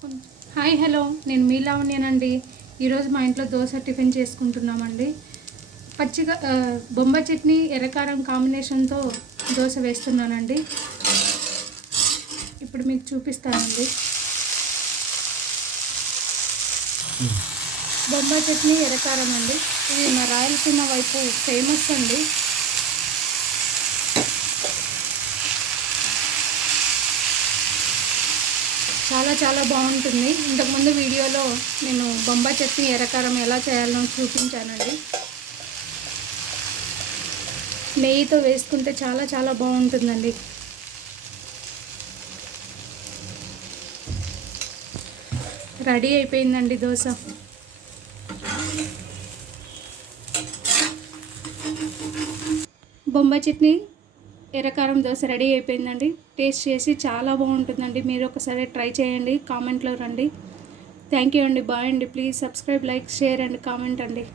Hi hello. నేను మీ లావణ్యనండి ఈరోజు మా ఇంట్లో దోశ టిఫిన్ చేసుకుంటున్నామండి. పచ్చిగా బొమ్మ బొంబాయి చట్నీ ఎర్రకారం కాంబినేషన్తో దోశ వేస్తున్నానండి. ఇప్పుడు మీకు చూపిస్తానండి. బొంబాయి చట్నీ ఎర్రకారం అండి. ఇది మా రాయలసీమ వైపు ఫేమస్ అండి. చాలా చాలా బాగుంటుంది. ఇంతకుముందు వీడియోలో నేను బొంబాయి చట్నీ ఎర్రకారం ఎలా చేయాలో చూపించానండి. నెయ్యితో వేసుకుంటే చాలా చాలా బాగుంటుందండి. రెడీ అయిపోయిందండి దోశ. బొంబాయి చట్నీ ఎర్రకారం దోశ రెడీ అయిపోయిందండి. టేస్ట్ చేసి చాలా బాగుంటుందండి. మీరు ఒకసారి ట్రై చేయండి. కామెంట్లో రండి. థ్యాంక్ యూ అండి. బాయ్ అండి. Please subscribe like share and comment అండి.